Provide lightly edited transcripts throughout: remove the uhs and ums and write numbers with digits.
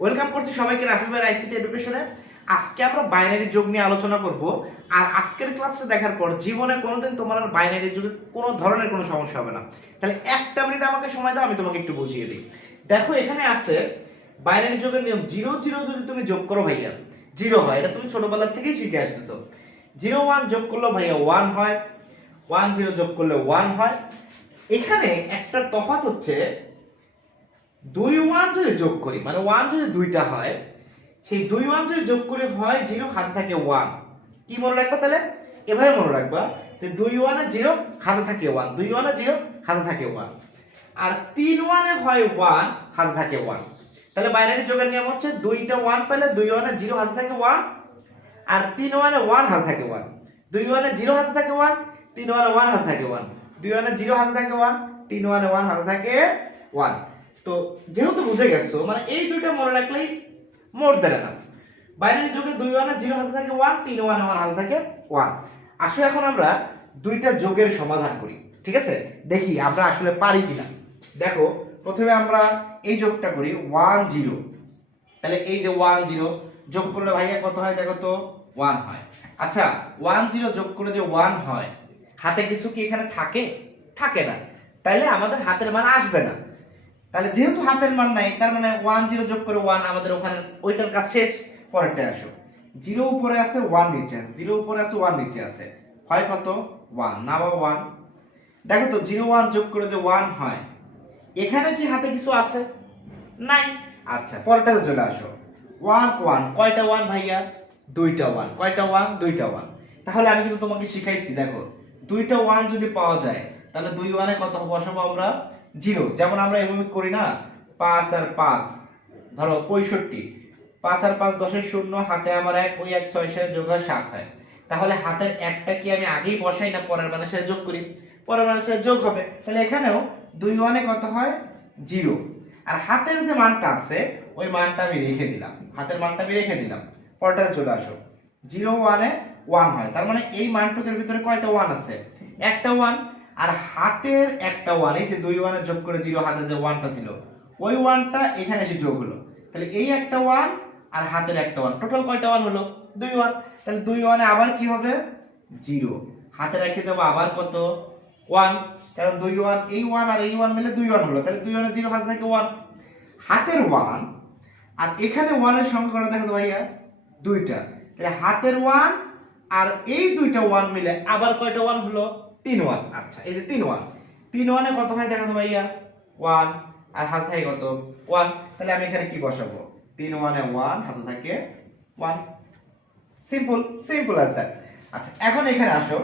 Welcome করছি সবাইকে রাফি ভাই আইসিটি এডুকেশনে। আজকে আমরা বাইনারি যোগ নিয়ে আলোচনা করব। আর আজকের ক্লাসটা দেখার পর জীবনে কোনোদিন তোমার আর বাইনারি যোগে কোনো ধরনের কোনো সমস্যা হবে না। তাহলে একটা মিনিট আমাকে সময় দাও, আমি তোমাকে একটু বুঝিয়ে দিই। দেখো এখানে আছে বাইনারি যোগের নিয়ম, 0 0 যদি তুমি যোগ করো ভাইয়া 0 হয়, এটা তুমি ছোটবেলা থেকেই শিখে আসতেছো। 0 1 যোগ করলে ভাইয়া 1 হয়, 1 0 যোগ করলে 1 হয়। এখানে একটা তফাৎ হচ্ছে 2 1 যদি যোগ করি, মানে 1 যদি দুইটা হয়, সেই 2 1 যদি যোগ করে হয় 0, হাতে থাকে 1। কি মনে রাখবা তাহলে? এভাবে মনে রাখবা যে 2 1 এ 0, হাতে থাকে 1, 2 1 এ 0, হাতে থাকে 1। আর 3 1 এ হয় 1, হাতে থাকে 1। তাহলে বাইনারি যোগের নিয়ম হচ্ছে দুইটা 1 পেলে 2 1 এ 0 হাতে থাকে 1, আর 3 1 এ 1 হাতে থাকে 1। 2 1 এ 0 হাতে থাকে 1, 3 1 এ 1 হাতে থাকে 1। 2 1 এ 0 হাতে থাকে 1, 3 1 এ 1 হাতে থাকে 1। তো যেহেতু বুঝে গেছো, মানে এই দুইটা মনে রাখলেই মোর দেন এনাফ। বাইনারি যোগে 2 1 এ 0 হাতে থাকে 1, 3 1 এ 1 হাতে থাকে 1। আসলে এখন আমরা দুইটা যোগের সমাধান করি, ঠিক আছে? দেখি আমরা আসলে পারি কিনা। দেখো প্রথমে আমরা এই যোগটা করি 1 0। তাহলে এই যে 1 0 যোগ করলে ভাইয়া কত হয় দেখো তো? 1 হয়। আচ্ছা 1 0 যোগ করে যে 1 হয়, হাতে কিছু কি এখানে থাকে? থাকে না। তাইলে আমাদের হাতের মান আসবে না। তাহলে যেহেতু হাতের মান নাই, তার মানে 1 0 যোগ করে 1, আমাদের ওখানে ওইটার কাজ শেষ। পরেরটা আসো, 0 উপরে আছে 1 নিচে আছে, 0 উপরে আছে 1 নিচে আছে, হয় কত? 1 না বাবা 1। দেখো তো 0 1 যোগ করে যে 1 হয়, এখানে কি হাতে কিছু আছে? নাই। আচ্ছা পরেরটাতে চলে আসো, 1 1, কয়টা 1 ভাইয়া? দুইটা 1। কয়টা 1? দুইটা 1। তাহলে আমি কিন্তু তোমাকে শিখাইছি, দেখো দুইটা 1 যদি পাওয়া যায়, তাহলে 2 1 এ কত বসাবো আমরা? 0। যেমন আমরা এভাবে করি না, 5 আর 5 ধরো 65, 5 আর 5 10 এর 0, হাতে আমার 1, ওই 1 6 সাথে যোগ হয় 7 হয়। তাহলে হাতের একটা কি আমি আগেই বসাই না পরের মানের সাথে যোগ করি? পরের মানের সাথে যোগ হবে। তাহলে এখানেও 2 1 এ কত হয়? 0। আর হাতের যে মানটা আছে ওই মানটা আমি রেখে দিলাম, হাতের মানটা আমি রেখে দিলাম। পরেরটাতে চলে আসো, 0 1 এ 1 হয়, তার মানে এই মানটুকের ভিতরে কয়টা 1 আছে? একটা 1। আর হাতের একটা 1, এই যে 2 1 এ যোগ করে 0, হাতে যে 1টা ছিল ওই 1টা এখানে এসে যোগ হলো। তাহলে এই একটা 1 আর হাতের একটা 1, টোটাল কয়টা 1 হলো? 2 1। তাহলে 2 1 এ আবার কি হবে? 0। হাতে রেখে দেবো আবার কত? 1। কারণ 2 1, এই 1 আর এই 1 মিলে 2 1 হলো। তাহলে 2 1 এ 0, হাতে থেকে 1। হাতের 1 আর এখানে 1 এর সংখ্যা কটা দেখো তো ভাইয়া? দুইটা। তাহলে হাতের 1 আর এই দুইটা 1 মিলে আবার কয়টা 1 হলো? 3 1। আচ্ছা এই যে 3 1, 3 1 এ কত হয় দেখো তো ভাইয়া? 1। আর হাতে থাকে কত? 1। তাহলে আমি এখানে কি বসাবো? 3 1 এ 1, হাতে থাকে 1। Simple, simple as that. আচ্ছা এখন এখানে আসো,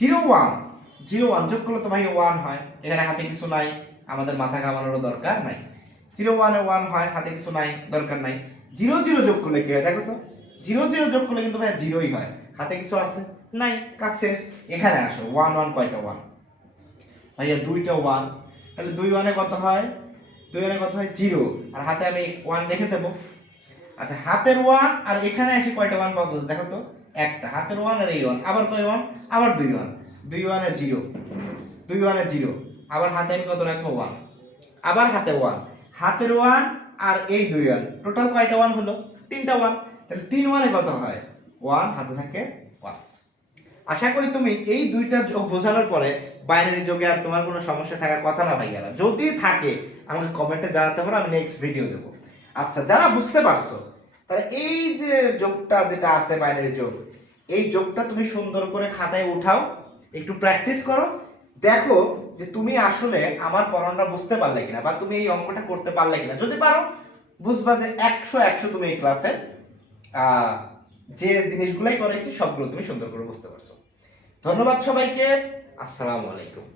0 1, 0 1 যোগ করলে তো ভাইয়া 1 হয়, এখানে হাতে কিছু নাই, আমাদের মাথা ঘামানোর দরকার নাই। 0 1 এ 1 হয়, হাতে কিছু নাই, দরকার নাই। 0 0 যোগ করলে কি হয় দেখো তো? 0 0 যোগ করলে কিন্তু ভাই 0ই হয়, হাতে কিছু আছে? নাই, কাজ শেষ। এখানে আসো, 1 1 কয়টা 1? ভাইয়া দুইটা 1। তাহলে 2 1 এ কত হয়? 2 1 এ কত হয়? 0। আর হাতে আমি 1 রেখে দেব। আচ্ছা হাতের 1 আর এখানে এসে কয়টা 1 পাওয়া যাচ্ছে দেখো তো? একটা। হাতের 1 আর এই 1, আবার কয় 1? আবার 2 1। 2 1 এ 0, 2 1 এ 0, আবার হাতে আমি কত রাখবো? 1। আবার হাতে 1, হাতের 1 আর এই 2 1, টোটাল কয়টা 1 হলো? তিনটা 1। তাহলে 3 1 এ কত হয়? 1, হাতে থাকে 1। আশা করি তুমি এই দুইটা যোগ বোঝানোর পরে বাইনারি যোগে আর তোমার কোনো সমস্যা থাকার কথা না ভাইয়ারা। যদি থাকে আমাকে কমেন্টে জানাতে পারো, আমি নেক্সট ভিডিও দেব। আচ্ছা যারা বুঝতে পারছো, তাহলে এই যে যোগটা যেটা আছে বাইনারি যোগ, এই যোগটা তুমি সুন্দর করে খাতায় উঠাও, একটু প্র্যাকটিস করো, দেখো যে তুমি আসলে আমার পড়ানোটা বুঝতে পারলে কিনা, বা তুমি এই অঙ্কটা করতে পারলে কিনা। যদি পারো, বুঝবা যে 100 100 তুমি এই ক্লাসে যে জিনিসগুলাই করাইছি সবগুলো তুমি সুন্দর করে বুঝতে পারছো। ধন্যবাদ সবাইকে। আসসালামু আলাইকুম।